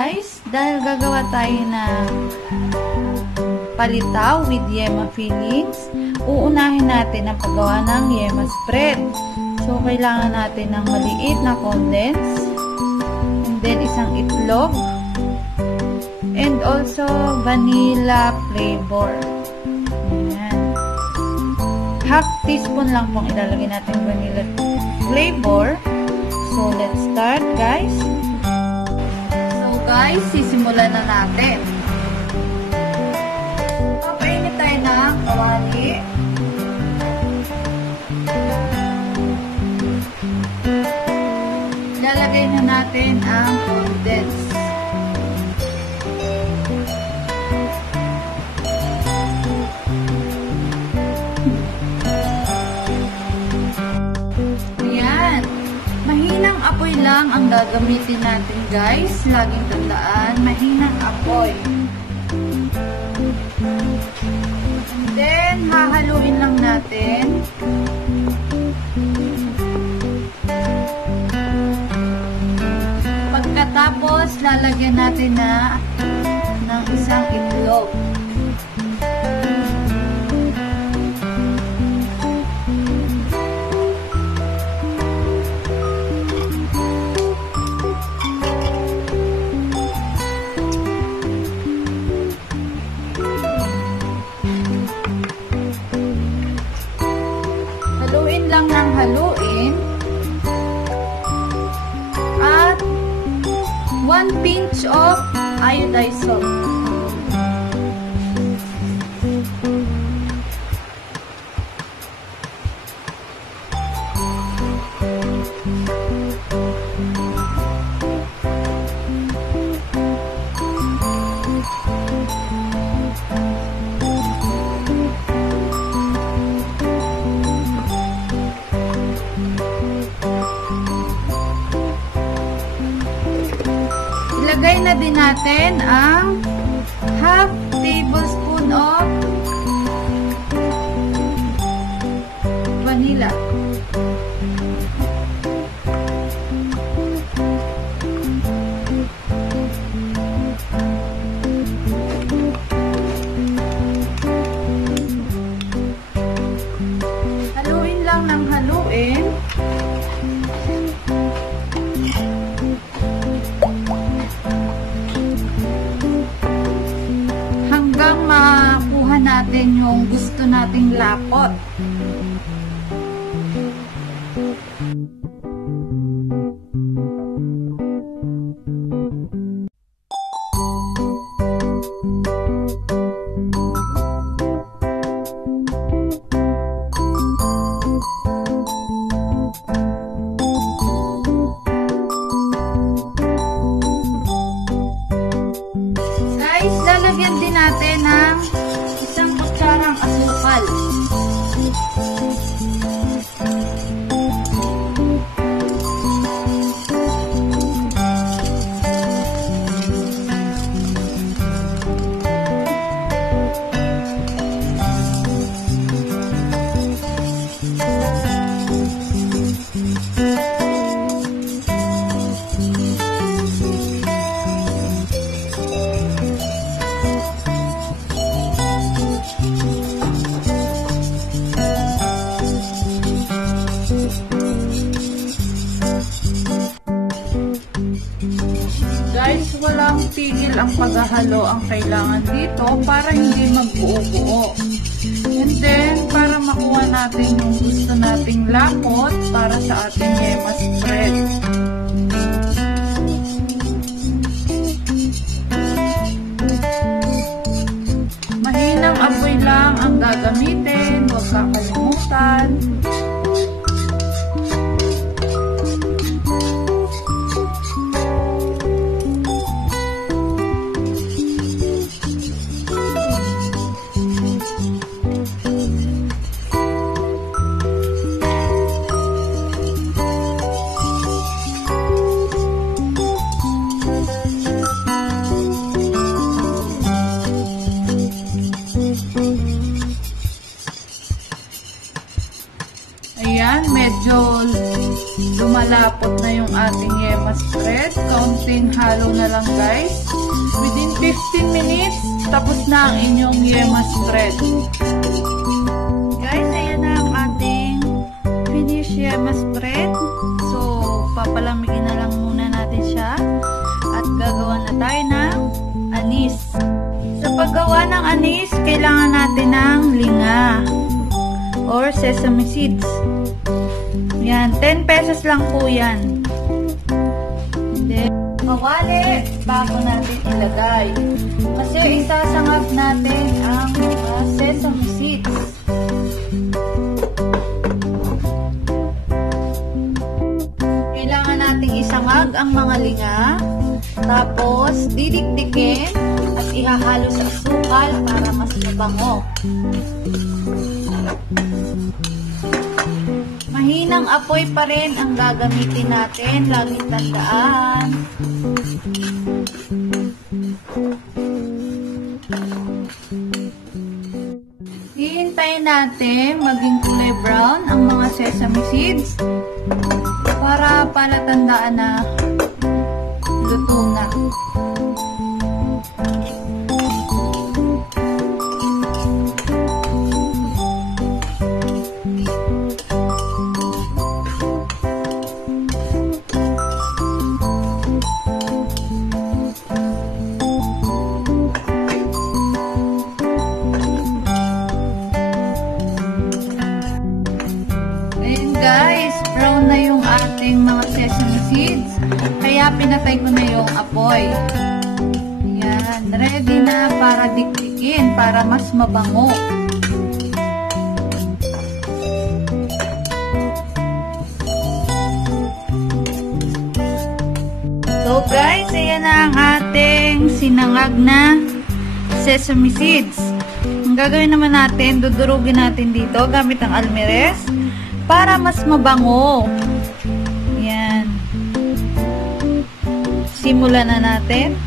guys, dahil gagawa tayo ng palitaw with yema fillings, uunahin natin ang paggawa ng yema spread. So, kailangan natin ng maliit na condense, and then isang itlog, and also vanilla flavor. Ayan. Half teaspoon lang pong ilalagay natin vanilla flavor. So, let's start, guys. So, guys, sisimulan na natin. Papainit tayo ng kawali. Lalagay na natin ang condense. Ayan. Mahinang apoy lang ang gagamitin natin, guys. Laging tandaan, mahinang apoy. And then, hahaluin lang natin. Pagkatapos, lalagyan natin ng isang itlog. Haluin lang ng haluin. At 1 pinch of iodized salt. Ilagay na din natin ang half tablespoon of vanilla. Haluin lang ng haluin. Hanggang makuha natin yung gusto nating lapot. Guys, lalagyan din natin ng isang kutsarang asukal. Guys, walang tigil ang paghahalo ang kailangan dito para hindi magbuo-buo. And then, para makuha natin yung gusto nating lapot para sa ating yema spread. Mahinang apoy lang ang gagamitin, huwag kakalimutan. malapot na yung ating yema spread. Kaunting halo na lang guys. Within 15 minutes, tapos na ang inyong yema spread. Guys, ayan na ang ating finished yema spread. So, papalamigin na lang muna natin siya. At gagawa na tayo ng anis. Sa paggawa ng anis, kailangan natin ng linga or sesame seeds. Yan, 10 pesos lang po yan. Then, kawali bago natin ilagay. Kasi isasangag natin ang mga sesame seeds. Kailangan nating isangag ang mga linga. Tapos, didikdikin at ihahalo sa asukal para mas mabango. Mahinang apoy pa rin ang gagamitin natin. Laging tandaan. Hihintayin natin maging kulay brown ang mga sesame seeds para palatandaan na luto na. Guys, brown na yung ating mga sesame seeds. Kaya pinatay ko na yung apoy. Ayan, ready na para dikdikin, para mas mabango. So guys, ayan na ang ating sinangag na sesame seeds. Ang gagawin naman natin, dudurugin natin dito gamit ang almirez para mas mabango. Yan. Simulan na natin.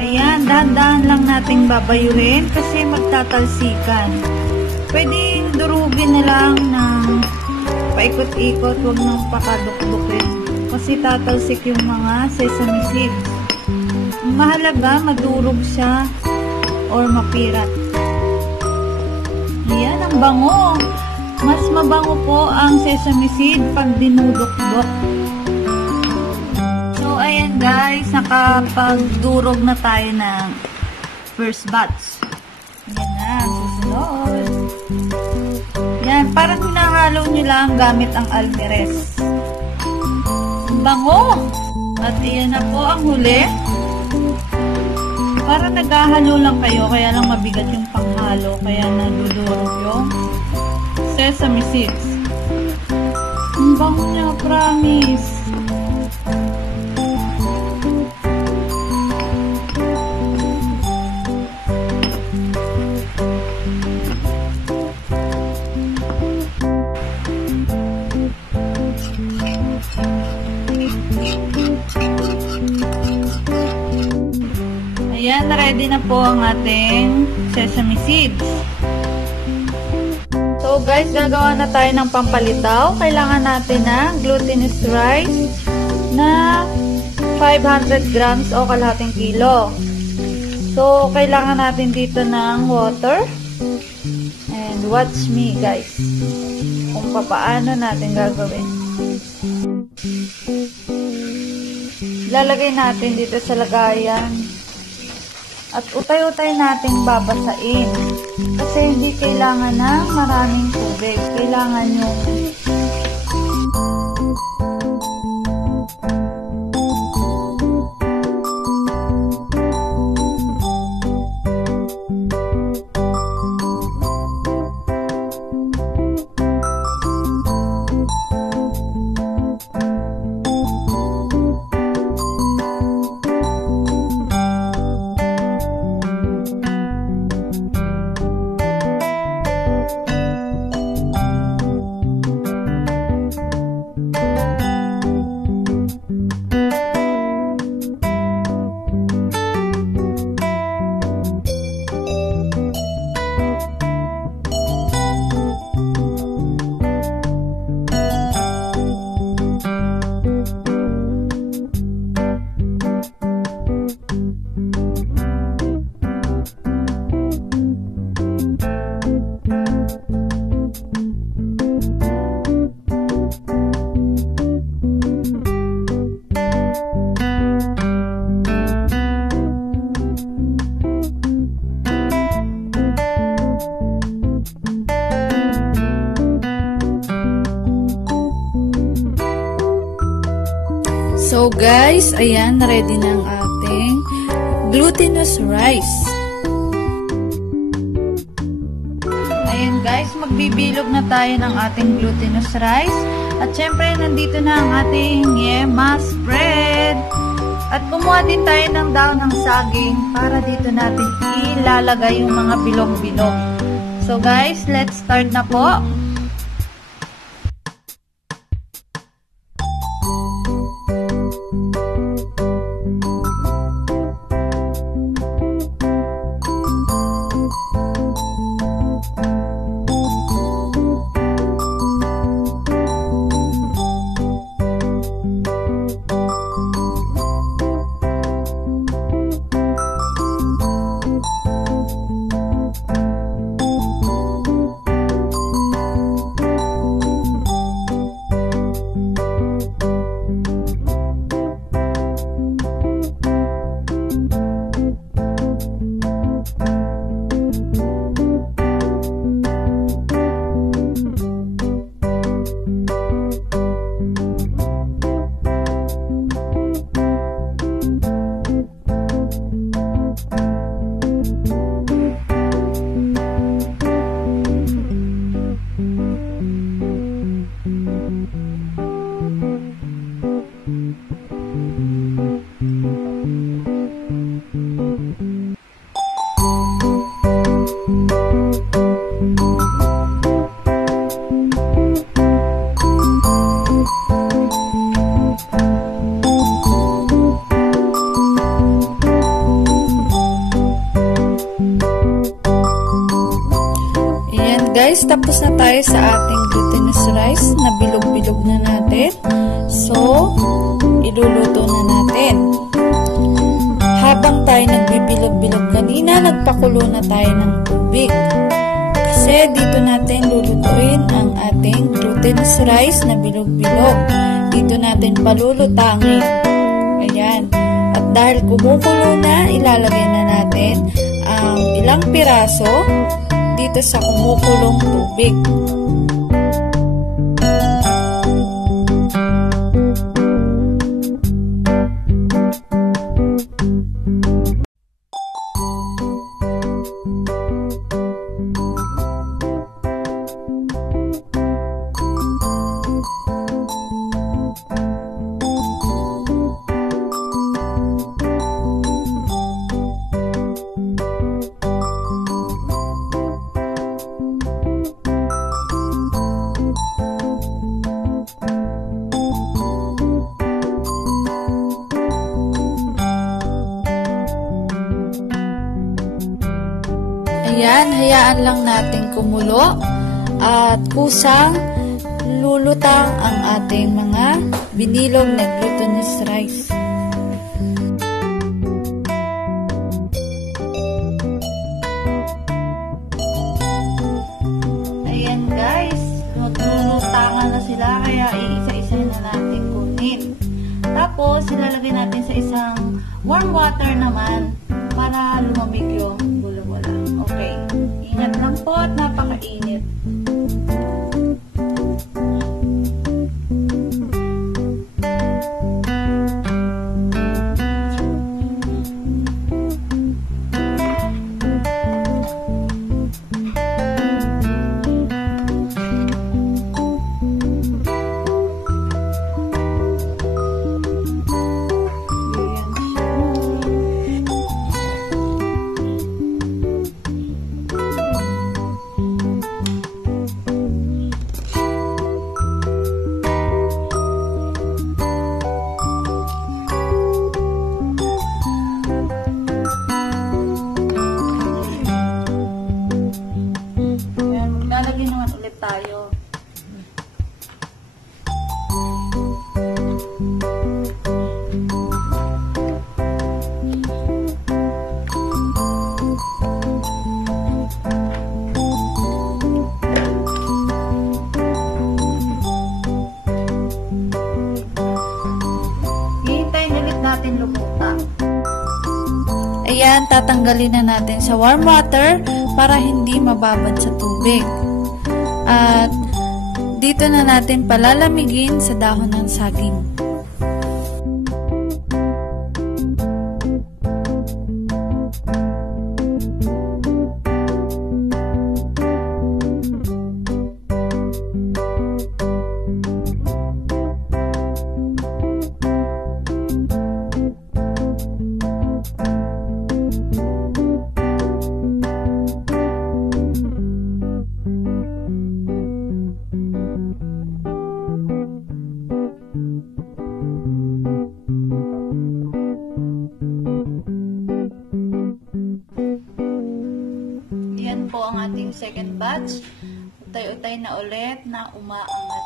Ayan, dahan-dahan lang nating babayuhin kasi magtatalsikan. Pwedeng durugin na lang ng paikot-ikot, huwag nang pakadukdukin. Kasi tatalsik yung mga sesame seeds. Mahalaga, madurog siya or mapirat. Ayan, ang bango. Mas mabango po ang sesame seed pag dinudok-dok. So, ayan guys, nakapagdurog na tayo ng first batch. Ayan na, susunod. Ayan, parang hinahalo nyo lang gamit ang almirez. Bango! At iyan na po ang huli. Para naghahalo lang kayo, kaya lang mabigat yung panghalo, kaya nadudurog yung sesame seeds. Ang bango niya, promise. Ayan, ready na po ang ating sesame seeds. So guys, gagawa na tayo ng pampalitaw. Kailangan natin ng glutinous rice na 500 grams o kalahating kilo. So, kailangan natin dito ng water. And watch me guys, kung paano natin gagawin. Lalagay natin dito sa lagayan. At utay-utay natin babasain. Kasi hindi kailangan ng maraming tubig. Kailangan yung So guys, ayan, ready na ang ating glutinous rice. Ayan guys, magbibilog na tayo ng ating glutinous rice. At syempre, nandito na ang ating yema spread. At kumuha din tayo ng daon ng saging para dito natin ilalagay yung mga bilog-bilog. So guys, let's start na po. Guys, tapos na tayo sa ating glutinous rice na bilog-bilog na natin. So, iluluto na natin. Habang tayo nagbibilog-bilog kanina, nagpakulo na tayo ng tubig. Kasi dito natin lulutuin ang ating glutinous rice na bilog-bilog. Dito natin palulutangin. Ayan. At dahil kumukulo na, ilalagay na natin ang ilang piraso dito sa kumukulong tubig. Ayan, hayaan lang natin kumulo at kusang lulutang ang ating mga binilog na glutinous rice. Ayan guys, lulutangan na sila kaya iisa-isa na natin kunin. Tapos, ilalagay natin sa isang warm water naman para lumamig yung bula-bula. Okay. Ingat lang po at napakainit. Ayan, tatanggalin na natin sa warm water para hindi mababad sa tubig. At dito na natin palalamigin sa dahon ng saging. yan po ang ating second batch. Utay-utay na ulit na umaangat.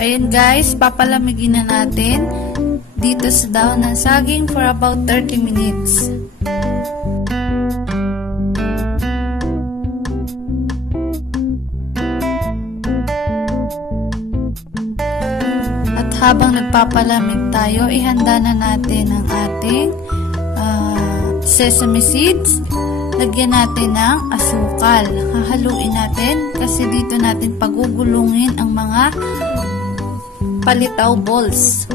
Ayan guys, papalamigin na natin dito sa dahon ng saging for about 30 minutes. At habang nagpapalamig tayo, ihanda na natin ang ating sesame seeds. Lagyan natin ng asukal. Hahaluin natin kasi dito natin pagugulungin ang mga palitaw balls.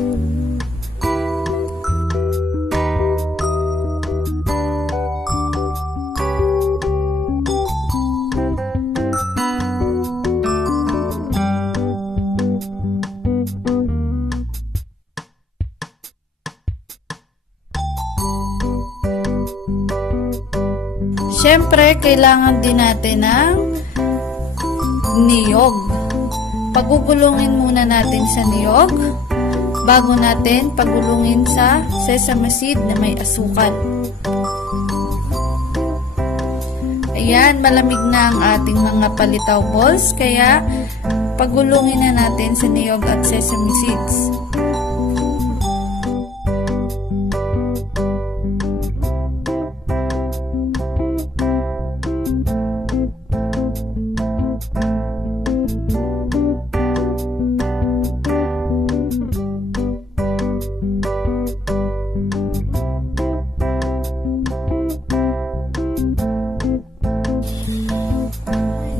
Siyempre, kailangan din natin ng niyog. Pagugulungin muna natin sa niyog bago natin pagulungin sa sesame seed na may asukal. Ayan, malamig na ang ating mga palitaw balls, kaya pagulungin na natin sa niyog at sesame seeds.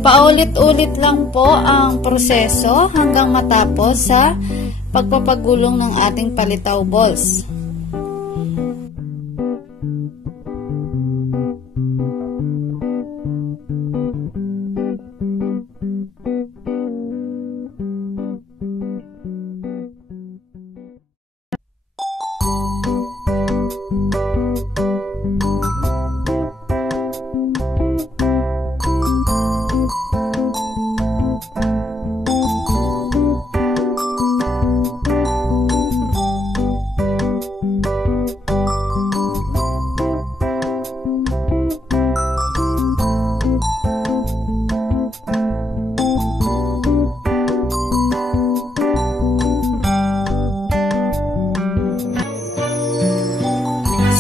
Paulit-ulit lang po ang proseso hanggang matapos sa pagpapagulong ng ating palitaw balls.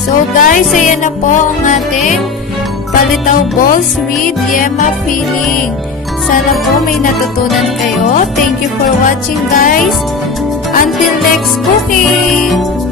So guys, ayan na po ang ating palitaw balls with yema filling. Sana po may natutunan kayo. Thank you for watching guys. Until next cooking!